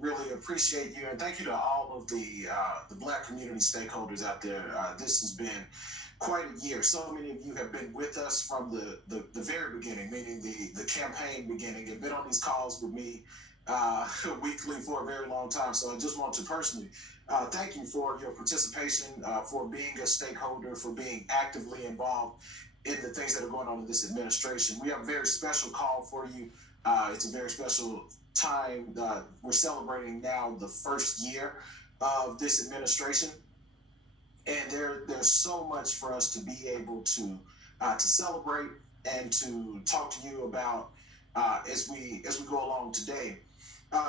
really appreciate you, and thank you to all of the Black community stakeholders out there. This has been quite a year. So many of you have been with us from the very beginning, meaning the campaign beginning, and been on these calls with me weekly for a very long time. So I just want to personally thank you for your participation, for being a stakeholder, for being actively involved in the things that are going on in this administration. We have a very special call for you. It's a very special time. We're celebrating now the first year of this administration, and there's so much for us to be able to celebrate and to talk to you about as we go along today.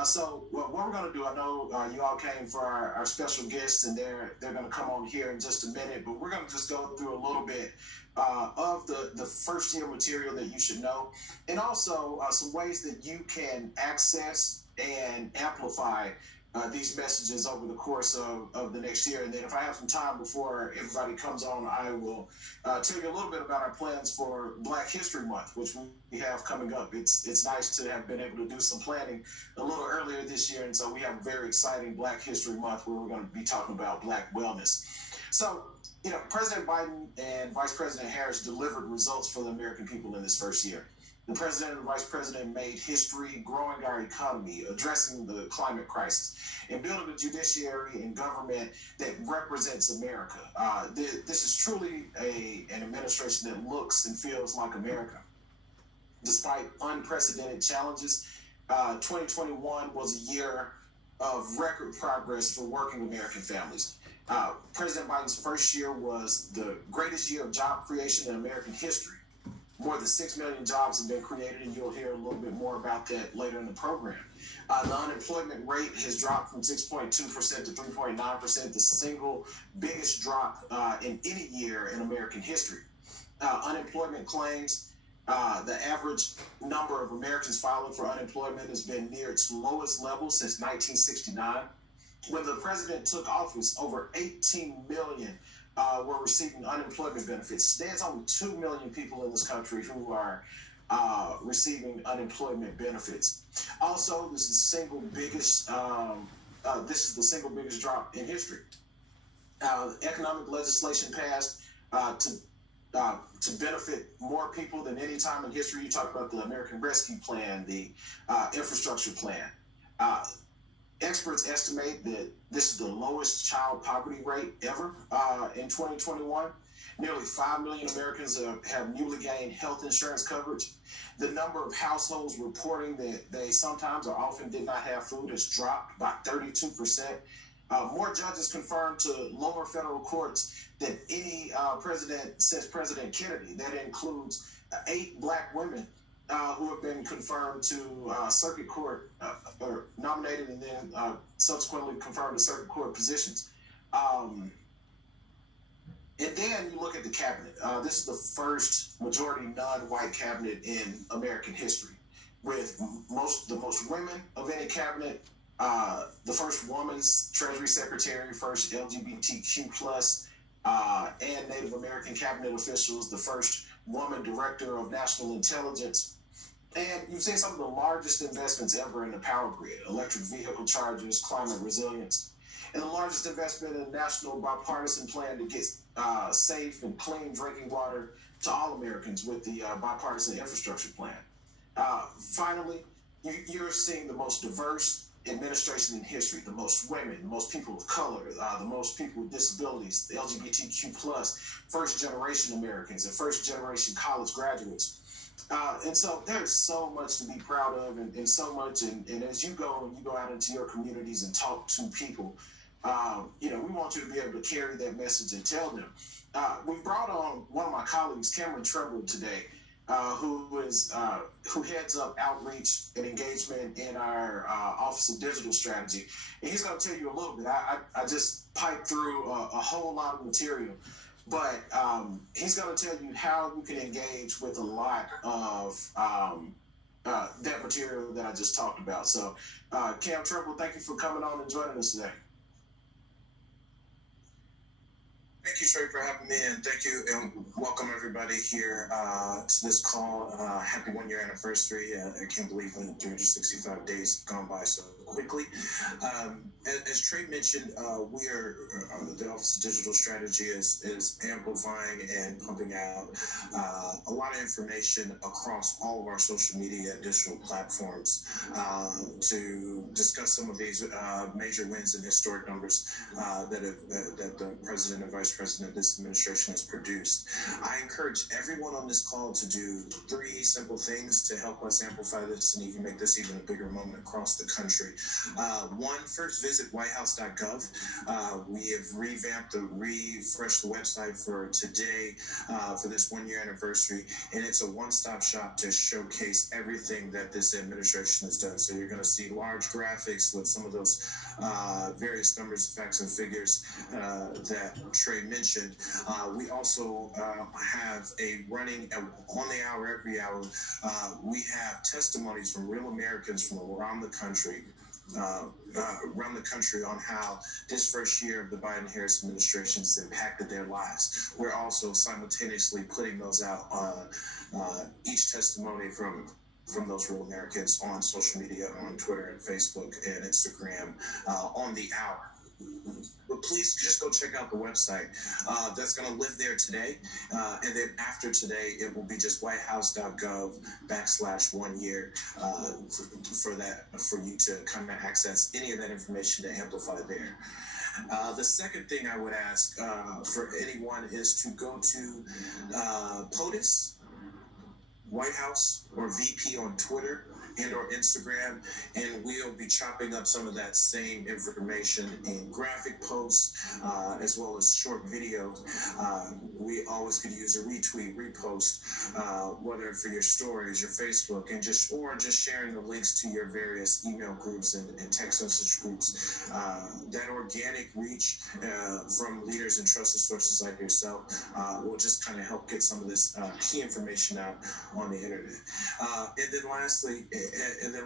So what we're going to do, I know you all came for our special guests, and they're going to come on here in just a minute, but we're going to just go through a little bit of the first year material that you should know, and also some ways that you can access and amplify these messages over the course of the next year. And then if I have some time before everybody comes on, I will tell you a little bit about our plans for Black History Month, which we have coming up. It's nice to have been able to do some planning a little earlier this year, and so we have a very exciting Black History Month where we're going to be talking about Black wellness. So, President Biden and Vice President Harris delivered results for the American people in this first year. The president and vice president made history growing our economy, addressing the climate crisis, and building a judiciary and government that represents America. This is truly an administration that looks and feels like America. Despite unprecedented challenges, 2021 was a year of record progress for working American families. President Biden's first year was the greatest year of job creation in American history. More than 6 million jobs have been created, and you'll hear a little bit more about that later in the program. The unemployment rate has dropped from 6.2% to 3.9%, the single biggest drop in any year in American history. Unemployment claims, the average number of Americans filing for unemployment has been near its lowest level since 1969. When the president took office, over 18 million were receiving unemployment benefits. There's only 2 million people in this country who are receiving unemployment benefits. Also, this is the single biggest drop in history. Economic legislation passed to benefit more people than any time in history. You talk about the American Rescue Plan, the infrastructure plan. Experts estimate that this is the lowest child poverty rate ever in 2021. Nearly 5 million Americans have newly gained health insurance coverage. The number of households reporting that they sometimes or often did not have food has dropped by 32%. More judges confirmed to lower federal courts than any president since President Kennedy. That includes 8 Black women who have been confirmed to circuit court or nominated and then subsequently confirmed to circuit court positions. And then you look at the cabinet. This is the first majority non-white cabinet in American history, with the most women of any cabinet, the first woman's Treasury Secretary, first LGBTQ plus and Native American cabinet officials, the first woman director of national intelligence. And you've seen some of the largest investments ever in the power grid, electric vehicle chargers, climate resilience, and the largest investment in a national bipartisan plan to get safe and clean drinking water to all Americans with the bipartisan infrastructure plan. Finally, you're seeing the most diverse administration in history, the most women, the most people of color, the most people with disabilities, the LGBTQ plus, first generation Americans, and first generation college graduates. And so there's so much to be proud of, and so much. And as you go out into your communities and talk to people, we want you to be able to carry that message and tell them. We brought on one of my colleagues, Cameron Tremble, today, who heads up outreach and engagement in our Office of Digital Strategy. And he's going to tell you a little bit. I just piped through a whole lot of material. But he's going to tell you how you can engage with a lot of that material that I just talked about. So, Cam Tremble, thank you for coming on and joining us today. Thank you, Trey, for having me, and thank you, and welcome everybody here to this call. Happy 1 year anniversary. I can't believe that 365 days have gone by so quickly. As Trey mentioned, we are the Office of Digital Strategy is amplifying and pumping out a lot of information across all of our social media and digital platforms to discuss some of these major wins and historic numbers that the President and Vice President of this administration has produced. I encourage everyone on this call to do 3 simple things to help us amplify this and even make this even a bigger moment across the country. One, first visit whitehouse.gov. We have revamped refreshed the website for today for this 1 year anniversary, and it's a one-stop shop to showcase everything that this administration has done. So you're going to see large graphics with some of those various numbers, facts, and figures that Trey mentioned. We also have a running on the hour, every hour. We have testimonies from real Americans from around the country. On how this first year of the Biden-Harris administration has impacted their lives. We're also simultaneously putting those out each testimony from those real Americans on social media, on Twitter and Facebook and Instagram, on the hour. But please just go check out the website. That's going to live there today. And then after today, it will be just whitehouse.gov/1 year for you to kind of access any of that information to amplify there. The second thing I would ask for anyone is to go to POTUS, White House, or VP on Twitter and or Instagram, and we'll be chopping up some of that same information in graphic posts as well as short videos. We always could use a retweet, repost, whether for your stories, your Facebook, and just sharing the links to your various email groups and text message groups. That organic reach from leaders and trusted sources like yourself will just kind of help get some of this key information out on the internet. And then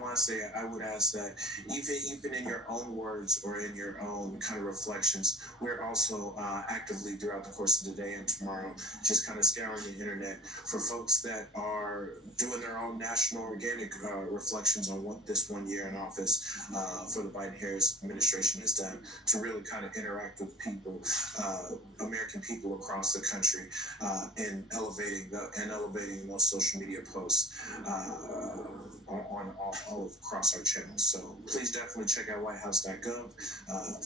lastly, I would ask that even in your own words or in your own kind of reflections, we're also actively throughout the course of the day and tomorrow just kind of scouring the internet for folks that are doing their own national organic reflections on what this 1 year in office for the Biden-Harris administration has done to really kind of interact with people, American people across the country, and elevating those social media posts on all across our channels. So please definitely check out whitehouse.gov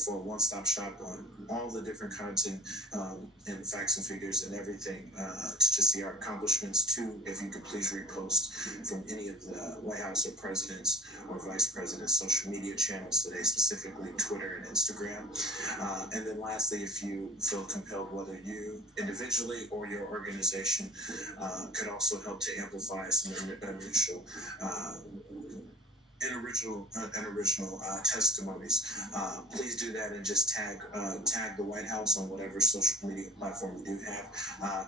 for a one-stop shop on all the different content and facts and figures and everything to see our accomplishments. Too, if you could please repost from any of the White House or presidents or vice presidents' social media channels today, specifically Twitter and Instagram. And then lastly, if you feel compelled, whether you individually or your organization could also help to amplify some original testimonies, please do that and just tag the White House on whatever social media platform you do have.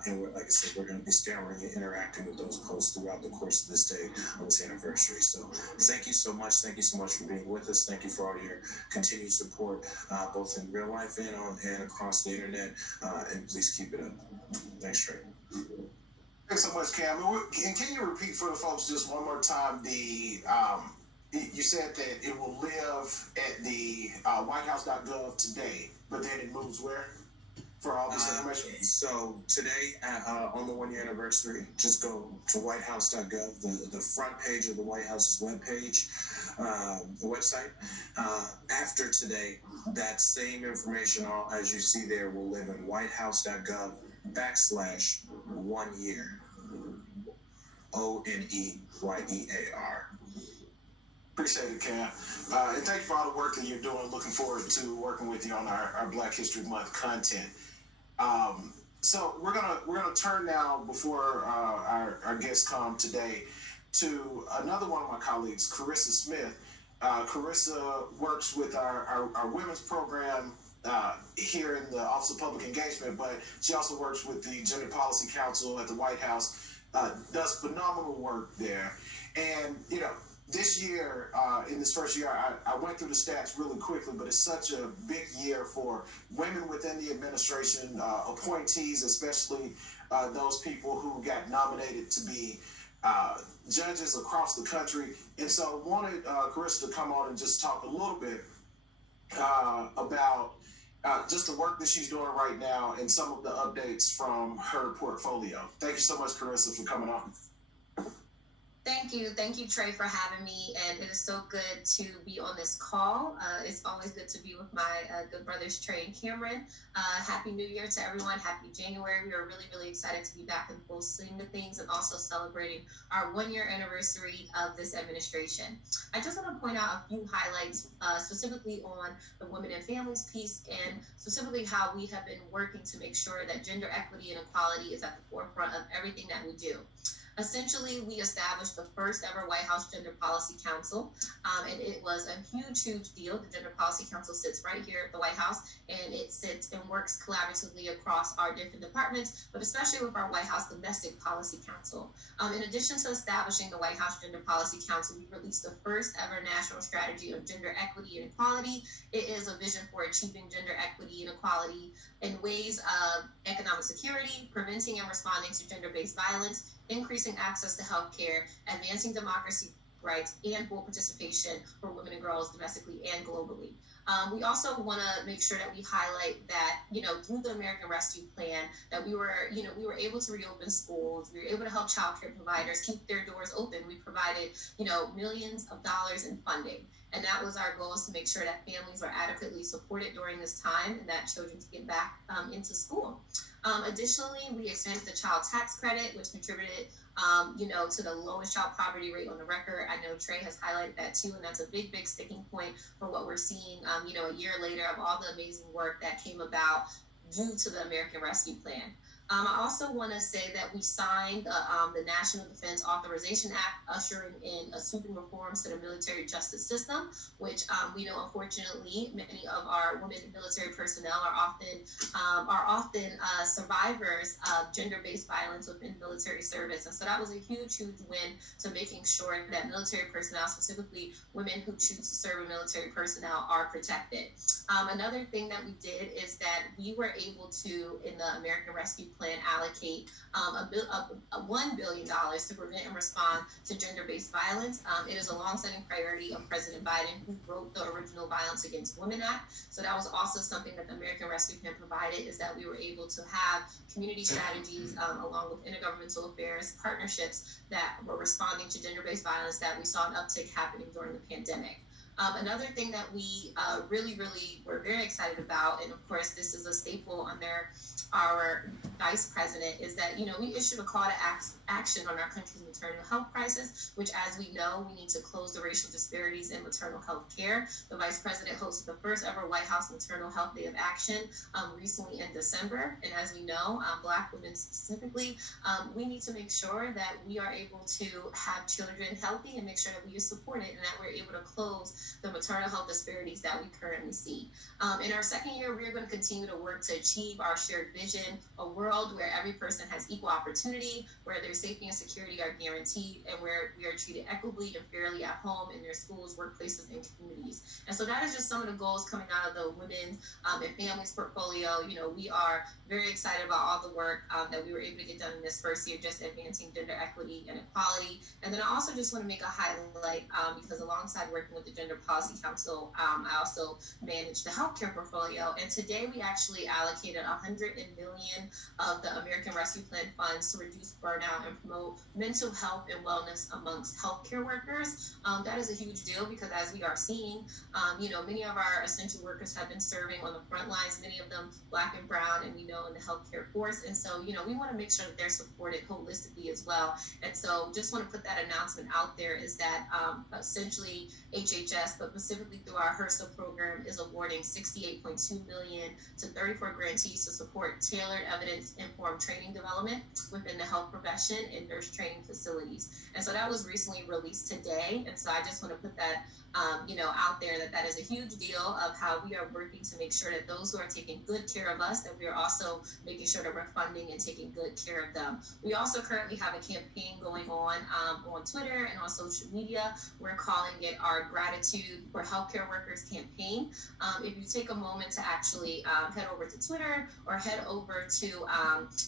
And like I said, we're going to be scouring and interacting with those posts throughout the course of this day on this anniversary. So thank you so much. Thank you so much for being with us. Thank you for all your continued support, both in real life and across the internet. And please keep it up. Thanks, Trey. Thanks so much, Cam. And can you repeat for the folks just one more time you said that it will live at the whitehouse.gov today, but then it moves where for all this information? So today, on the 1 year anniversary, just go to whitehouse.gov, the front page of the White House's webpage, the website. After today, that same information, as you see there, will live in whitehouse.gov/1 year. ONEYEAR. Appreciate it, Cam. And thank you for all the work that you're doing. Looking forward to working with you on our Black History Month content. So we're gonna turn now, before our guests come today, to another one of my colleagues, Carissa Smith. Carissa works with our women's program here in the Office of Public Engagement, but she also works with the Gender Policy Council at the White House. Does phenomenal work there, and this year, in this first year, I went through the stats really quickly, but it's such a big year for women within the administration, appointees, especially those people who got nominated to be judges across the country. And so wanted Carissa to come on and just talk a little bit about just the work that she's doing right now and some of the updates from her portfolio. Thank you so much, Carissa, for coming on. Thank you, Trey, for having me, and it is so good to be on this call. It's always good to be with my good brothers, Trey and Cameron. Happy New Year to everyone. Happy January. We are really, really excited to be back in full swing of things and also celebrating our 1-year anniversary of this administration. I just want to point out a few highlights, specifically on the women and families piece, and specifically how we have been working to make sure that gender equity and equality is at the forefront of everything that we do. Essentially, we established the first ever White House Gender Policy Council, and it was a huge, huge deal. The Gender Policy Council sits right here at the White House, and it sits and works collaboratively across our different departments, but especially with our White House Domestic Policy Council. In addition to establishing the White House Gender Policy Council, we released the first ever national strategy on gender equity and equality. It is a vision for achieving gender equity and equality in ways of economic security, preventing and responding to gender-based violence, increasing access to health care, advancing democracy rights, and full participation for women and girls domestically and globally. We also want to make sure that we highlight that, through the American Rescue Plan, that we were able to reopen schools. We were able to help childcare providers keep their doors open. We provided, millions of dollars in funding. And that was our goal, is to make sure that families were adequately supported during this time and that children could get back into school. Additionally, we expanded the child tax credit, which contributed, to the lowest child poverty rate on the record. I know Trey has highlighted that too, and that's a big, big sticking point for what we're seeing, a year later, of all the amazing work that came about due to the American Rescue Plan. I also want to say that we signed the National Defense Authorization Act, ushering in sweeping reforms to the military justice system, which we know, unfortunately, many of our women military personnel are often survivors of gender-based violence within military service. And so that was a huge, huge win to making sure that military personnel, specifically women who choose to serve in military personnel, are protected. Another thing that we did is that we were able to, in the American Rescue Plan, allocate $1 billion to prevent and respond to gender-based violence. It is a long-standing priority of President Biden, who wrote the original Violence Against Women Act. So that was also something that the American Rescue Plan provided, is that we were able to have community strategies along with intergovernmental affairs partnerships that were responding to gender-based violence that we saw an uptick happening during the pandemic. Another thing that we really, really were very excited about, and of course this is a staple under our vice president, is that, we issued a call to action on our country's maternal health crisis, which, as we know, we need to close the racial disparities in maternal health care. The vice president hosted the first ever White House Maternal Health Day of Action recently in December. And as we know, Black women specifically, we need to make sure that we are able to have children healthy and make sure that we are supported and that we're able to close the maternal health disparities that we currently see. In our second year, we are going to continue to work to achieve our shared vision, a world where every person has equal opportunity, where their safety and security are guaranteed, and where we are treated equitably and fairly at home, in their schools, workplaces, and communities. And so that is just some of the goals coming out of the women's and families portfolio. We are very excited about all the work that we were able to get done in this first year, just advancing gender equity and equality. And then I also just want to make a highlight, because alongside working with the Gender Policy Council, I also manage the healthcare portfolio. And today we actually allocated $100 million of the American Rescue Plan funds to reduce burnout and promote mental health and wellness amongst healthcare workers. That is a huge deal, because as we are seeing, many of our essential workers have been serving on the front lines, many of them Black and brown, and we know in the healthcare force. And so, we want to make sure that they're supported holistically as well. And so just want to put that announcement out there, is that essentially HHS, but specifically through our HRSA program, is awarding $68.2 million to 34 grantees to support tailored informed training development within the health profession and nurse training facilities. And so that was recently released today. And so I just want to put that out there, that is a huge deal of how we are working to make sure that those who are taking good care of us, that we are also making sure that we're funding and taking good care of them. We also currently have a campaign going on Twitter and on social media. We're calling it our Gratitude for Healthcare Workers campaign. If you take a moment to actually head over to Twitter or head over to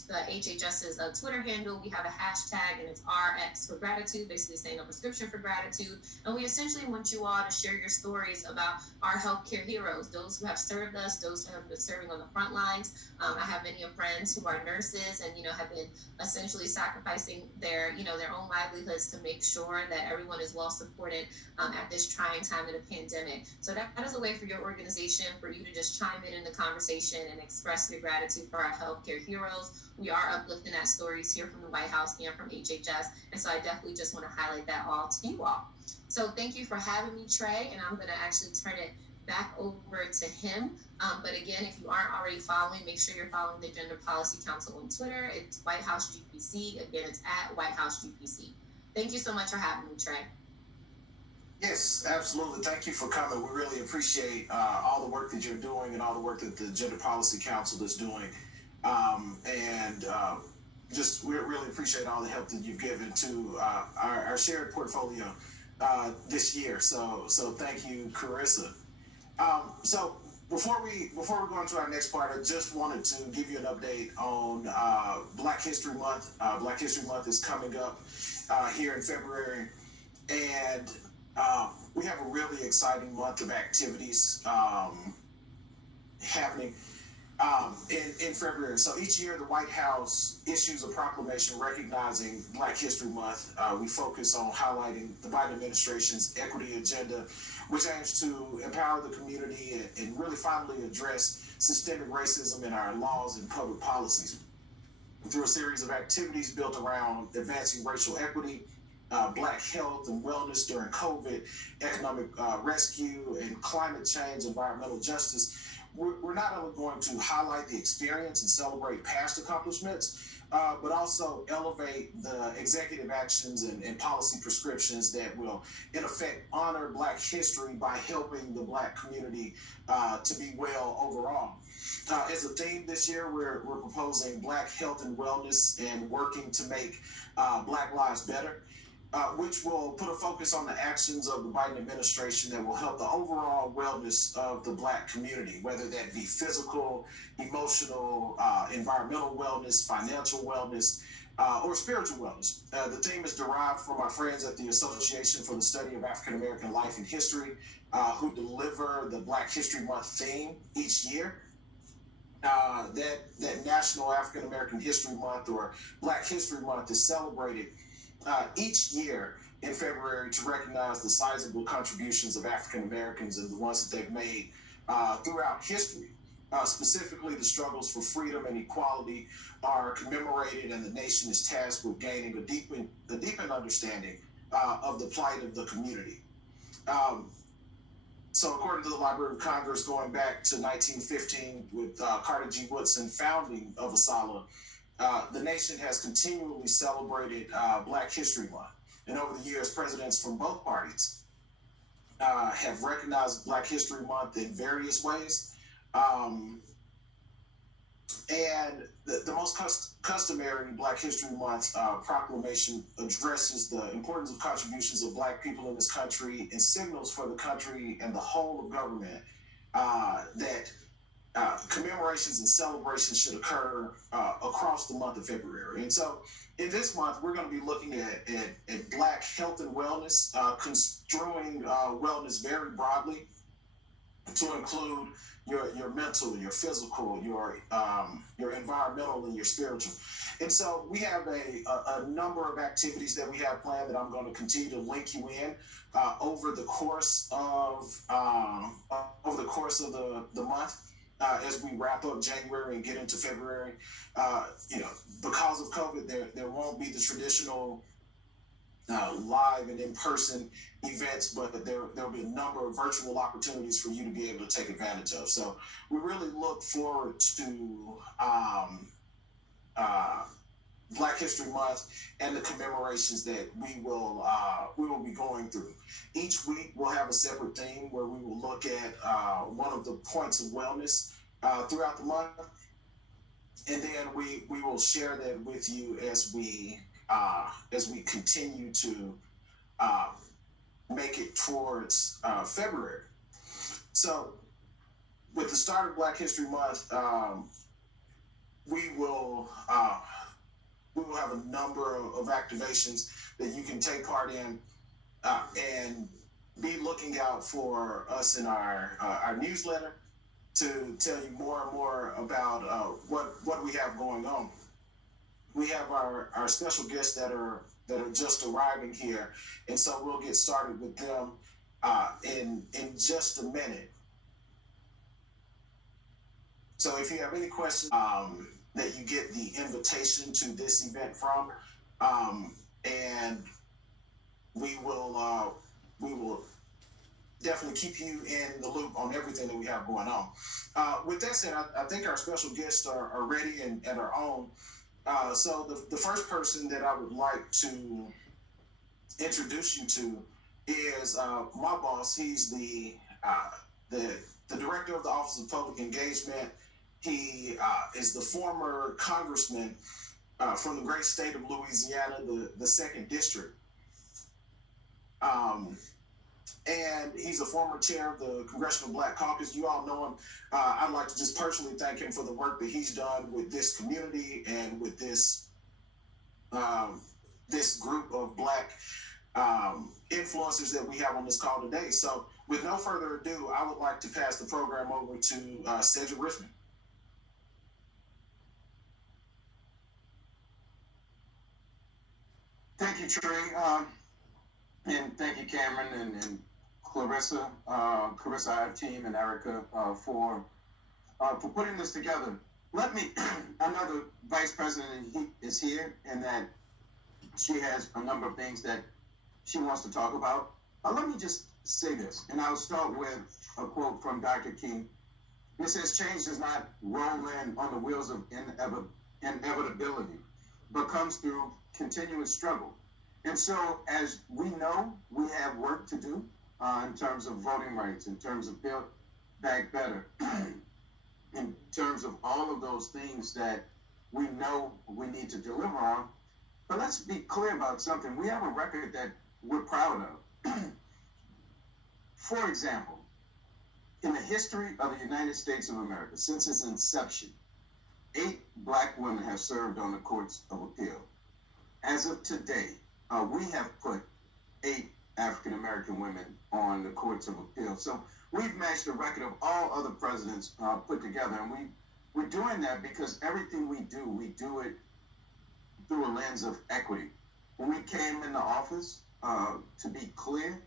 the HHS's Twitter handle, we have a hashtag and it's RX for gratitude, basically saying a prescription for gratitude. And we essentially want you all to share your stories about our healthcare heroes, those who have served us, those who have been serving on the front lines. I have many friends who are nurses and, have been essentially sacrificing their own livelihoods to make sure that everyone is well supported at this trying time in the pandemic. So that is a way for your organization, for you to just chime in the conversation and express your gratitude for our healthcare heroes. We are uplifting that stories here from the White House and from HHS. And so I definitely just want to highlight that all to you all. So thank you for having me, Trey, and I'm going to actually turn it back over to him. But again, if you aren't already following, make sure you're following the Gender Policy Council on Twitter. It's White House GPC. Again, it's at White House GPC. Thank you so much for having me, Trey. Yes, absolutely. Thank you for coming. We really appreciate all the work that you're doing and all the work that the Gender Policy Council is doing. Just we really appreciate all the help that you've given to our shared portfolio this year. So thank you, Carissa. So before we go into our next part, I just wanted to give you an update on Black History Month. Black History Month is coming up here in February, and we have a really exciting month of activities happening in February. So each year, the White House issues a proclamation recognizing Black History Month. We focus on highlighting the Biden administration's equity agenda, which aims to empower the community and really finally address systemic racism in our laws and public policies through a series of activities built around advancing racial equity, Black health and wellness during COVID, economic rescue, and climate change, environmental justice. We're not only going to highlight the experience and celebrate past accomplishments, but also elevate the executive actions and policy prescriptions that will, in effect, honor Black history by helping the Black community to be well overall. As a theme this year, we're proposing Black health and wellness and working to make Black lives better. Which will put a focus on the actions of the Biden administration that will help the overall wellness of the Black community, whether that be physical, emotional, environmental wellness, financial wellness, or spiritual wellness. The theme is derived from our friends at the Association for the Study of African American Life and History, who deliver the Black History Month theme each year. That National African American History Month or Black History Month is celebrated each year in February to recognize the sizable contributions of African Americans and the ones that they've made throughout history. Specifically, the struggles for freedom and equality are commemorated, and the nation is tasked with gaining a deepened understanding of the plight of the community. So according to the Library of Congress, going back to 1915 with Carter G. Woodson founding of ASALH, the nation has continually celebrated Black History Month. And over the years, presidents from both parties have recognized Black History Month in various ways. And the most customary Black History Month proclamation addresses the importance of contributions of Black people in this country and signals for the country and the whole of government that commemorations and celebrations should occur across the month of February. And so in this month, we're going to be looking at Black health and wellness, construing wellness very broadly to include your mental, your physical, your environmental, and your spiritual. And so we have a number of activities that we have planned that I'm going to continue to link you in over the course of the month. As we wrap up January and get into February, because of COVID, there won't be the traditional live and in-person events, but there'll be a number of virtual opportunities for you to be able to take advantage of. So we really look forward to uh, Black History Month and the commemorations that we will be going through. Each week we'll have a separate theme where we will look at one of the points of wellness throughout the month, and then we will share that with you as we continue to make it towards February. So, with the start of Black History Month, we will have a number of activations that you can take part in, and be looking out for us in our newsletter to tell you more and more about what we have going on. We have our special guests that are just arriving here, and so we'll get started with them in just a minute. So if you have any questions that you get the invitation to this event from, and we will definitely keep you in the loop on everything that we have going on. With that said, I think our special guests are ready and are on. So the first person that I would like to introduce you to is my boss. He's the director of the Office of Public Engagement. He is the former congressman from the great state of Louisiana, the 2nd District. And he's a former chair of the Congressional Black Caucus. You all know him. I'd like to just personally thank him for the work that he's done with this community and with this this group of Black influencers that we have on this call today. So with no further ado, I would like to pass the program over to Cedric Richmond. Thank you, Trey, and thank you, Cameron and Clarissa, our team, and Erica for putting this together. Let me, I know the Vice President is here, and that she has a number of things that she wants to talk about. Let me just say this, and I'll start with a quote from Dr. King. It says, "Change does not roll in on the wheels of inevitability, but comes through continuous struggle." And so, as we know, we have work to do in terms of voting rights, in terms of Build Back Better, in terms of all of those things that we know we need to deliver on. But let's be clear about something. We have a record that we're proud of. For example, in the history of the United States of America, since its inception, 8 Black women have served on the courts of appeal. As of today, we have put 8 African American women on the courts of appeal. So we've matched the record of all other presidents put together, and we're doing that because everything we do it through a lens of equity. When we came into office, to be clear,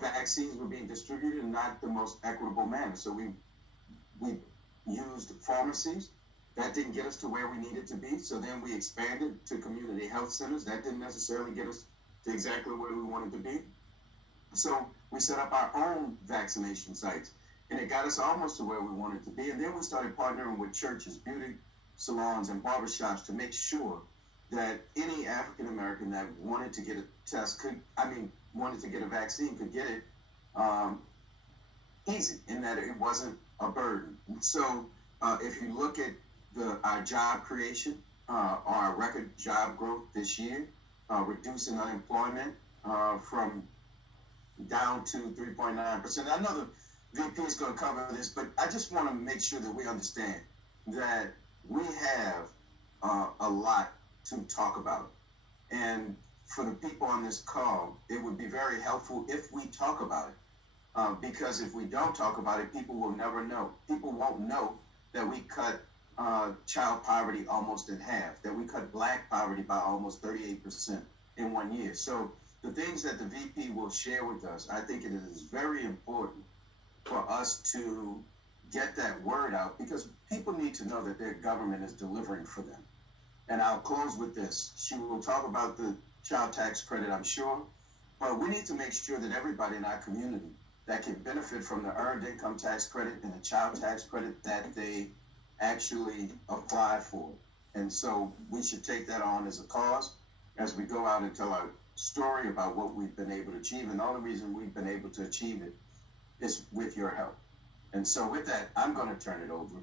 vaccines were being distributed in not the most equitable manner. So we used pharmacies. That didn't get us to where we needed to be. So then we expanded to community health centers. That didn't necessarily get us to exactly where we wanted to be. So we set up our own vaccination sites, and it got us almost to where we wanted to be. And then we started partnering with churches, beauty salons, and barbershops to make sure that any African American that wanted to get a test wanted to get a vaccine could get it easy, and that it wasn't a burden. So if you look at our job creation, our record job growth this year, reducing unemployment from down to 3.9%. I know the VP is going to cover this, but I just want to make sure that we understand that we have a lot to talk about. And for the people on this call, it would be very helpful if we talk about it. Because if we don't talk about it, people will never know. People won't know that we cut child poverty almost in half, that we cut Black poverty by almost 38% in 1 year. So the things that the VP will share with us, I think it is very important for us to get that word out, because people need to know that their government is delivering for them. And I'll close with this. She will talk about the child tax credit, I'm sure, but we need to make sure that everybody in our community that can benefit from the earned income tax credit and the child tax credit, that they actually apply for. And so we should take that on as a cause as we go out and tell our story about what we've been able to achieve. And the only reason we've been able to achieve it is with your help. And so with that, I'm going to turn it over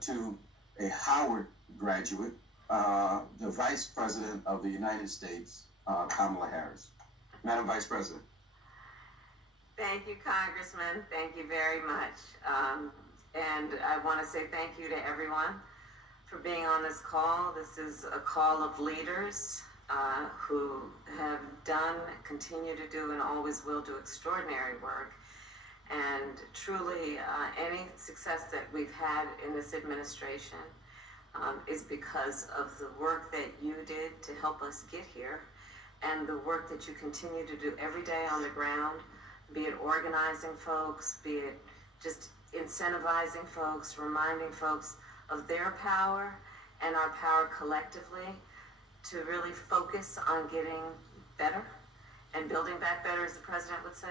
to a Howard graduate, the Vice President of the United States, Kamala Harris. Madam Vice President. Thank you, Congressman. Thank you very much. And I want to say thank you to everyone for being on this call. This is a call of leaders who have done, continue to do, and always will do extraordinary work. And truly, any success that we've had in this administration is because of the work that you did to help us get here, and the work that you continue to do every day on the ground, be it organizing folks, be it just incentivizing folks, reminding folks of their power and our power collectively to really focus on getting better and building back better, as the president would say,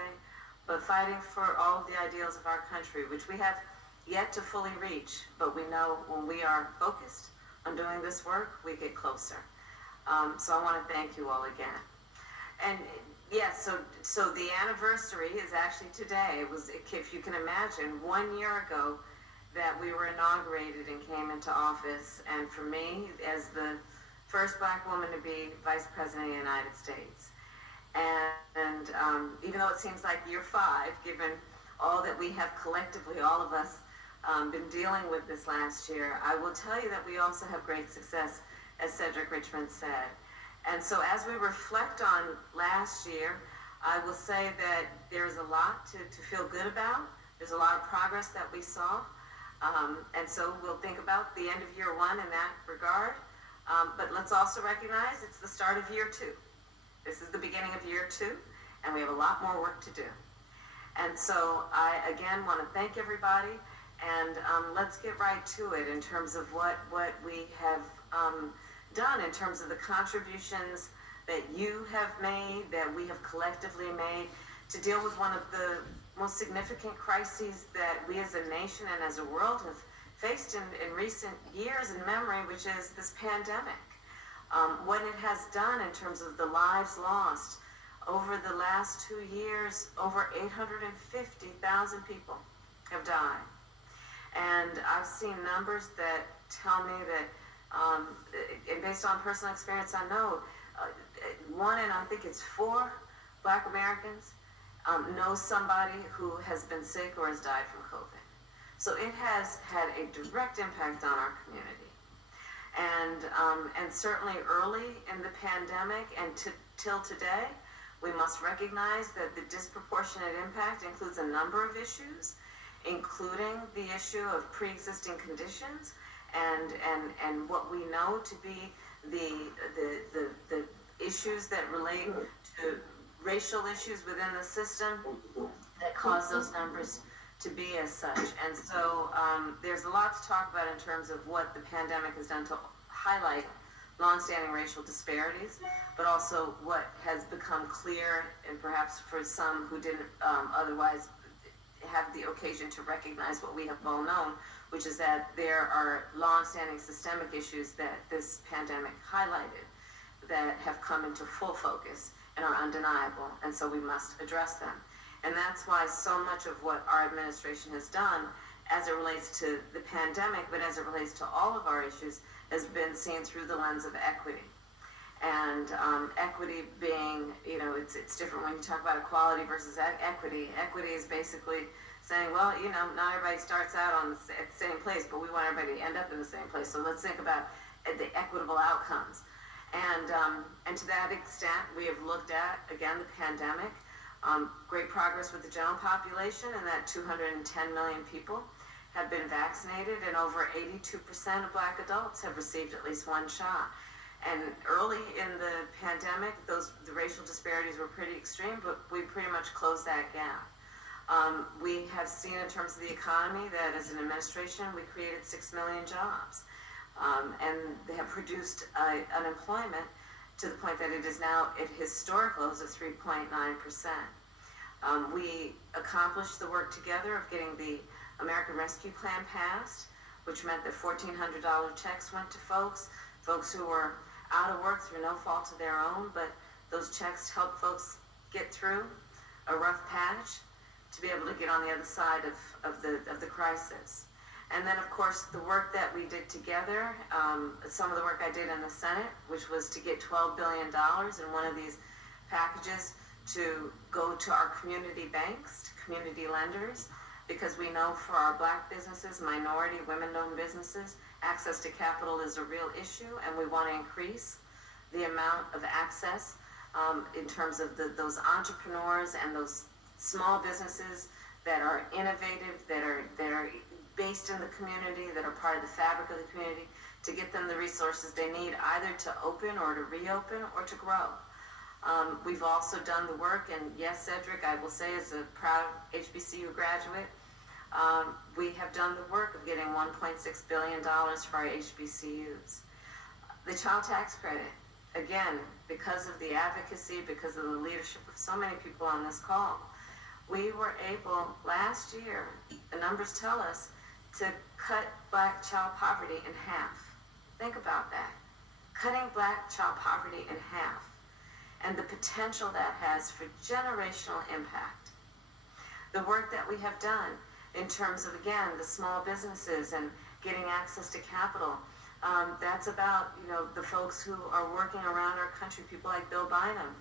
but fighting for all of the ideals of our country, which we have yet to fully reach, but we know when we are focused on doing this work, we get closer. So I want to thank you all again. And yes, so the anniversary is actually today. It was, if you can imagine, 1 year ago that we were inaugurated and came into office. And for me, as the first Black woman to be Vice President of the United States. And even though it seems like year 5, given all that we have collectively, all of us, been dealing with this last year, I will tell you that we also have great success, as Cedric Richmond said. And so as we reflect on last year, I will say that there's a lot to feel good about. There's a lot of progress that we saw. And so we'll think about the end of year 1 in that regard. But let's also recognize it's the start of year 2. This is the beginning of year 2, and we have a lot more work to do. And so I, again, want to thank everybody, and let's get right to it in terms of what we have done in terms of the contributions that you have made, that we have collectively made, to deal with one of the most significant crises that we as a nation and as a world have faced in recent years in memory, which is this pandemic. What it has done in terms of the lives lost. Over the last 2 years, over 850,000 people have died. And I've seen numbers that tell me that, and based on personal experience, I know 1 in, I think it's 4 Black Americans know somebody who has been sick or has died from COVID. So it has had a direct impact on our community. And certainly early in the pandemic and till today, we must recognize that the disproportionate impact includes a number of issues, including the issue of pre-existing conditions and what we know to be the issues that relate to racial issues within the system that cause those numbers to be as such. And so there's a lot to talk about in terms of what the pandemic has done to highlight longstanding racial disparities, but also what has become clear, and perhaps for some who didn't otherwise have the occasion to recognize what we have well known, which is that there are longstanding systemic issues that this pandemic highlighted that have come into full focus and are undeniable, and so we must address them. And that's why so much of what our administration has done as it relates to the pandemic, but as it relates to all of our issues, has been seen through the lens of equity. And equity being, it's different when you talk about equality versus equity. Equity is basically saying, well, not everybody starts out at the same place, but we want everybody to end up in the same place. So let's think about the equitable outcomes. And to that extent, we have looked at, again, the pandemic, great progress with the general population, and that 210 million people have been vaccinated, and over 82% of Black adults have received at least 1 shot. And early in the pandemic, the racial disparities were pretty extreme, but we pretty much closed that gap. We have seen in terms of the economy that as an administration, we created 6 million jobs. And they have reduced unemployment to the point that it is now at historic lows of 3.9%. We accomplished the work together of getting the American Rescue Plan passed. which meant that $1,400 checks went to folks who were out of work through no fault of their own, but those checks helped folks get through a rough patch to be able to get on the other side of the crisis. And then, of course, the work that we did together, some of the work I did in the Senate, which was to get $12 billion in one of these packages to go to our community banks, to community lenders, because we know for our Black businesses, minority, women-owned businesses, access to capital is a real issue, and we want to increase the amount of access in terms of those entrepreneurs and those small businesses that are innovative, that are based in the community, that are part of the fabric of the community, to get them the resources they need either to open or to reopen or to grow. We've also done the work, and yes, Cedric, I will say as a proud HBCU graduate, we have done the work of getting $1.6 billion for our HBCUs. The child tax credit, again, because of the advocacy, because of the leadership of so many people on this call, we were able last year, the numbers tell us, to cut Black child poverty in half. Think about that. Cutting Black child poverty in half, and the potential that has for generational impact. The work that we have done in terms of, again, the small businesses and getting access to capital, that's about, the folks who are working around our country, people like Bill Bynum,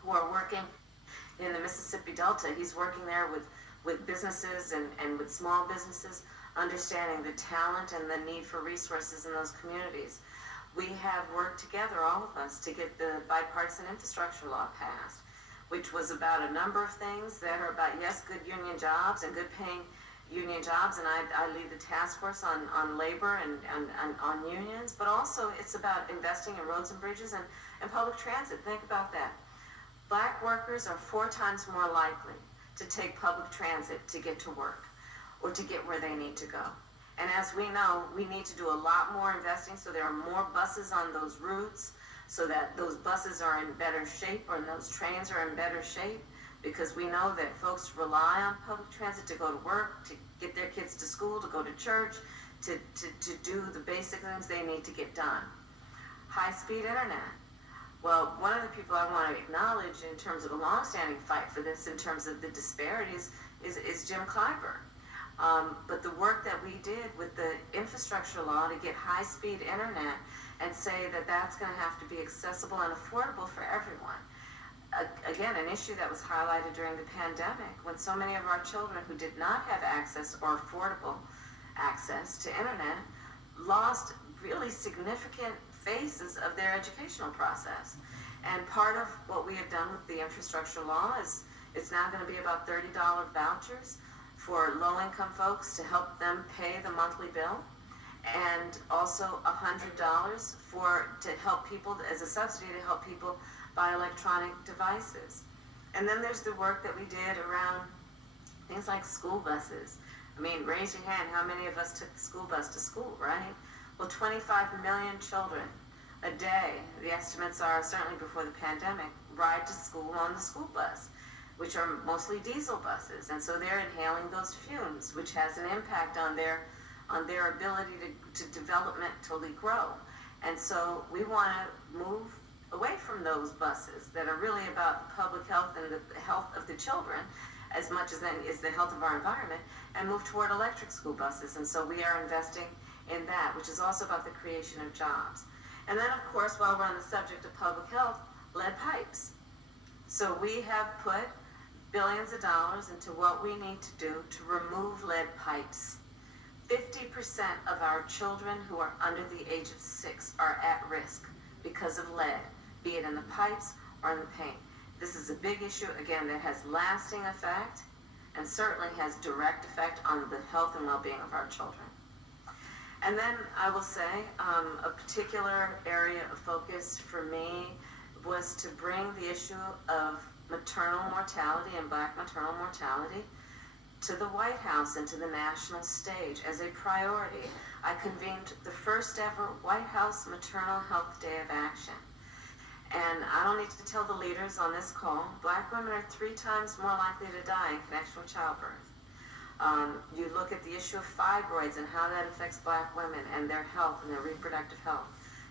who are working in the Mississippi Delta. He's working there with businesses and with small businesses, understanding the talent and the need for resources in those communities. We have worked together, all of us, to get the bipartisan infrastructure law passed, which was about a number of things that are about, yes, good union jobs and good paying union jobs, and I lead the task force on labor and on unions, but also it's about investing in roads and bridges and public transit. Think about that. Black workers are 4 times more likely to take public transit to get to work or to get where they need to go. And as we know, we need to do a lot more investing so there are more buses on those routes, so that those buses are in better shape or those trains are in better shape, because we know that folks rely on public transit to go to work, to get their kids to school, to go to church, to do the basic things they need to get done. High-speed internet. Well, one of the people I want to acknowledge in terms of a long-standing fight for this, in terms of the disparities, is Jim Clyburn. But the work that we did with the infrastructure law to get high-speed internet and say that that's going to have to be accessible and affordable for everyone. Again, an issue that was highlighted during the pandemic, when so many of our children who did not have access or affordable access to internet lost really significant phases of their educational process. And part of what we have done with the infrastructure law is it's now going to be about $30 vouchers for low-income folks to help them pay the monthly bill, and also $100 to help people as a subsidy to help people buy electronic devices. And then there's the work that we did around things like school buses. I mean, raise your hand, how many of us took the school bus to school, right? Well, 25 million children a day, the estimates are, certainly before the pandemic, ride to school on the school bus, which are mostly diesel buses. And so they're inhaling those fumes, which has an impact on their ability to developmentally grow. And so we want to move away from those buses that are really about the public health and the health of the children as much as then is the health of our environment, and move toward electric school buses. And so we are investing in that, which is also about the creation of jobs. And then, of course, while we're on the subject of public health, lead pipes. So we have put billions of dollars into what we need to do to remove lead pipes. 50% of our children who are under the age of 6 are at risk because of lead, be it in the pipes or in the paint. This is a big issue, again, that has lasting effect and certainly has direct effect on the health and well-being of our children. And then I will say a particular area of focus for me was to bring the issue of maternal mortality and Black maternal mortality to the White House and to the national stage as a priority. I convened the first ever White House Maternal Health Day of Action. And I don't need to tell the leaders on this call, Black women are 3 times more likely to die in connection with childbirth. You look at the issue of fibroids and how that affects Black women and their health and their reproductive health.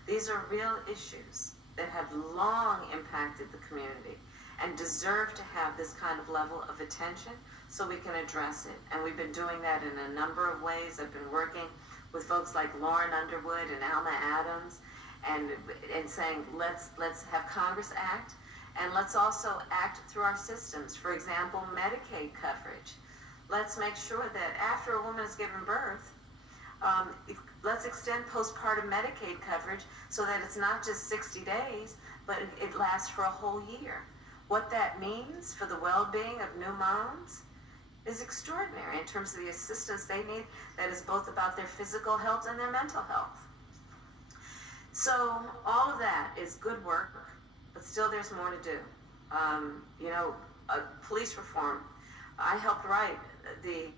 These are real issues that have long impacted the community and deserve to have this kind of level of attention so we can address it. And we've been doing that in a number of ways. I've been working with folks like Lauren Underwood and Alma Adams and saying, let's have Congress act, and let's also act through our systems. For example, Medicaid coverage. Let's make sure that after a woman has given birth, let's extend postpartum Medicaid coverage so that it's not just 60 days, but it lasts for a whole year. What that means for the well-being of new moms is extraordinary in terms of the assistance they need that is both about their physical health and their mental health. So all of that is good work, but still there's more to do. Police reform. I helped write the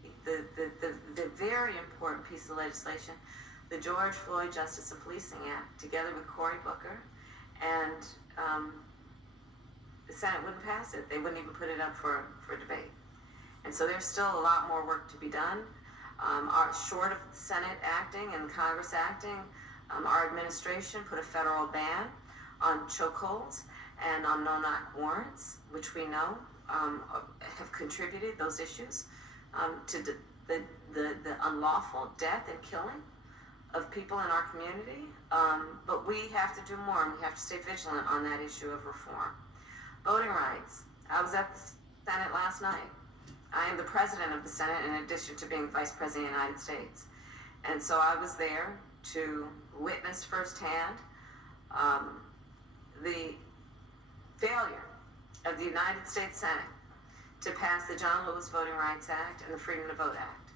very important piece of legislation, the George Floyd Justice and Policing Act, together with Cory Booker, and the Senate wouldn't pass it. They wouldn't even put it up for debate. And so there's still a lot more work to be done. Short of the Senate acting and Congress acting, our administration put a federal ban on chokeholds and on no-knock warrants, which we know have contributed, those issues, to the unlawful death and killing of people in our community. But we have to do more, and we have to stay vigilant on that issue of reform. Voting rights. I was at the Senate last night. I am the president of the Senate in addition to being vice president of the United States. And so I was there to witness firsthand the failure of the United States Senate to pass the John Lewis Voting Rights Act and the Freedom to Vote Act.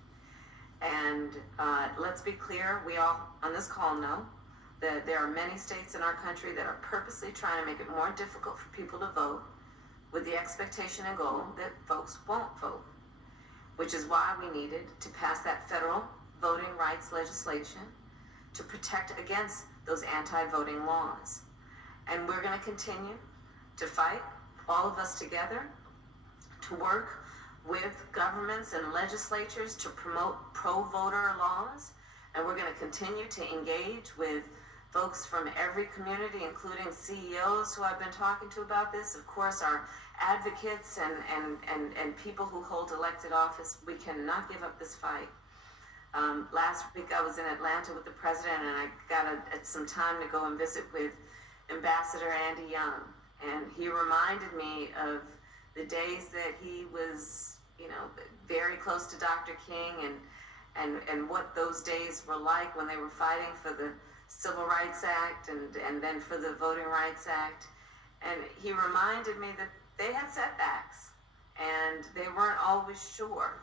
And let's be clear, we all on this call know that there are many states in our country that are purposely trying to make it more difficult for people to vote with the expectation and goal that folks won't vote, which is why we needed to pass that federal voting rights legislation to protect against those anti-voting laws. And we're going to continue to fight, all of us together, to work with governments and legislatures to promote pro-voter laws. And we're going to continue to engage with folks from every community, including CEOs who I've been talking to about this, of course, our advocates and people who hold elected office. We cannot give up this fight. Last week I was in Atlanta with the president, and I got some time to go and visit with Ambassador Andy Young. And he reminded me of the days that he was, very close to Dr. King and what those days were like when they were fighting for the Civil Rights Act and then for the Voting Rights Act. And he reminded me that they had setbacks and they weren't always sure.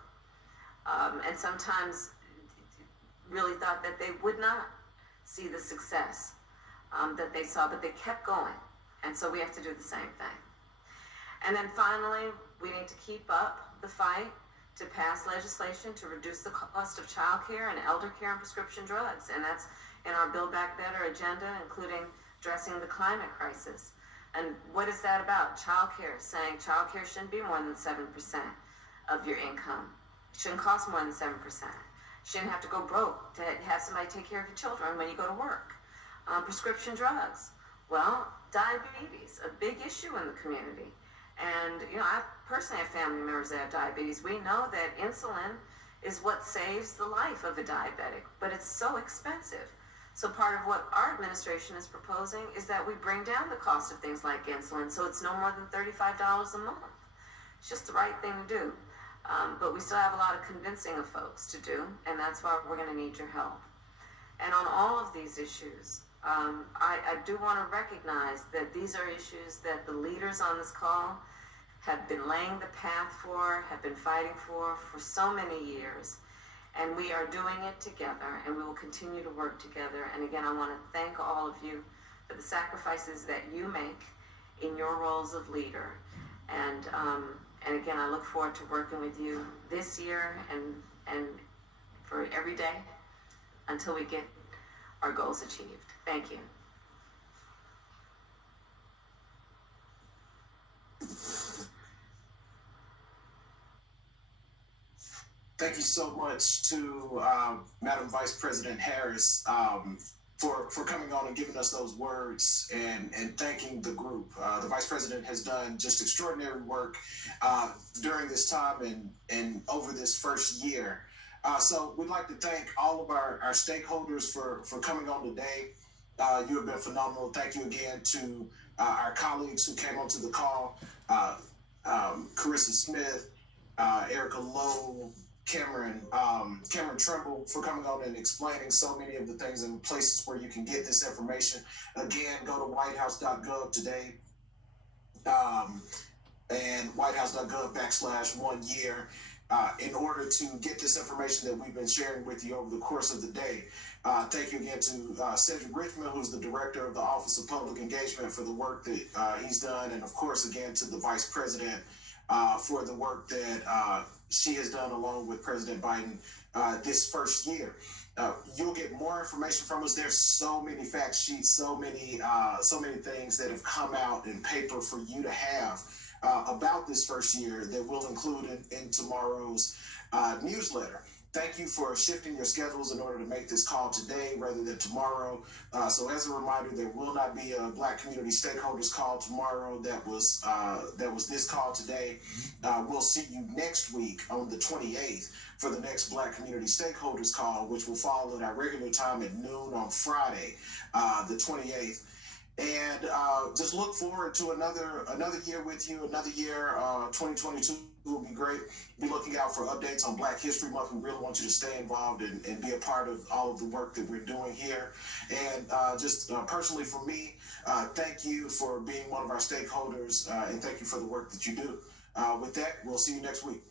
And sometimes really thought that they would not see the success that they saw, but they kept going. And so we have to do the same thing. And then finally, we need to keep up the fight to pass legislation to reduce the cost of child care and elder care and prescription drugs. And that's in our Build Back Better agenda, including addressing the climate crisis. And what is that about? Child care, saying child care shouldn't be more than 7% of your income. It shouldn't cost more than 7%. You shouldn't have to go broke to have somebody take care of your children when you go to work. Prescription drugs. Well, diabetes, a big issue in the community. And, I personally have family members that have diabetes. We know that insulin is what saves the life of a diabetic, but it's so expensive. So part of what our administration is proposing is that we bring down the cost of things like insulin, so it's no more than $35 a month. It's just the right thing to do. But we still have a lot of convincing of folks to do, and that's why we're going to need your help. And on all of these issues, I do want to recognize that these are issues that the leaders on this call have been laying the path for, have been fighting for so many years. And we are doing it together, and we will continue to work together. And again, I want to thank all of you for the sacrifices that you make in your roles of leader. And again, I look forward to working with you this year and for every day until we get our goals achieved. Thank you. Thank you so much to Madam Vice President Harris for coming on and giving us those words and thanking the group. The Vice President has done just extraordinary work during this time and over this first year. So we'd like to thank all of our stakeholders for coming on today. You have been phenomenal. Thank you again to our colleagues who came onto the call, Carissa Smith, Erica Lowe, Cameron Trimble, for coming on and explaining so many of the things and places where you can get this information. Again, go to whitehouse.gov today and whitehouse.gov/1 year in order to get this information that we've been sharing with you over the course of the day. Thank you again to Cedric Richmond, who's the director of the Office of Public Engagement, for the work that he's done. And of course, again, to the Vice President for the work that she has done along with President Biden this first year. You'll get more information from us. There's so many fact sheets, so many things that have come out in paper for you to have about this first year that we'll include in tomorrow's newsletter. Thank you for shifting your schedules in order to make this call today rather than tomorrow. So as a reminder, there will not be a Black Community Stakeholders call tomorrow. That was this call today. We'll see you next week on the 28th for the next Black Community Stakeholders call, which will fall at our regular time at noon on Friday, the 28th. And just look forward to another year with you, another year. 2022 will be great. Be looking out for updates on Black History Month. We really want you to stay involved and be a part of all of the work that we're doing here. And just personally for me, thank you for being one of our stakeholders and thank you for the work that you do. With that, we'll see you next week.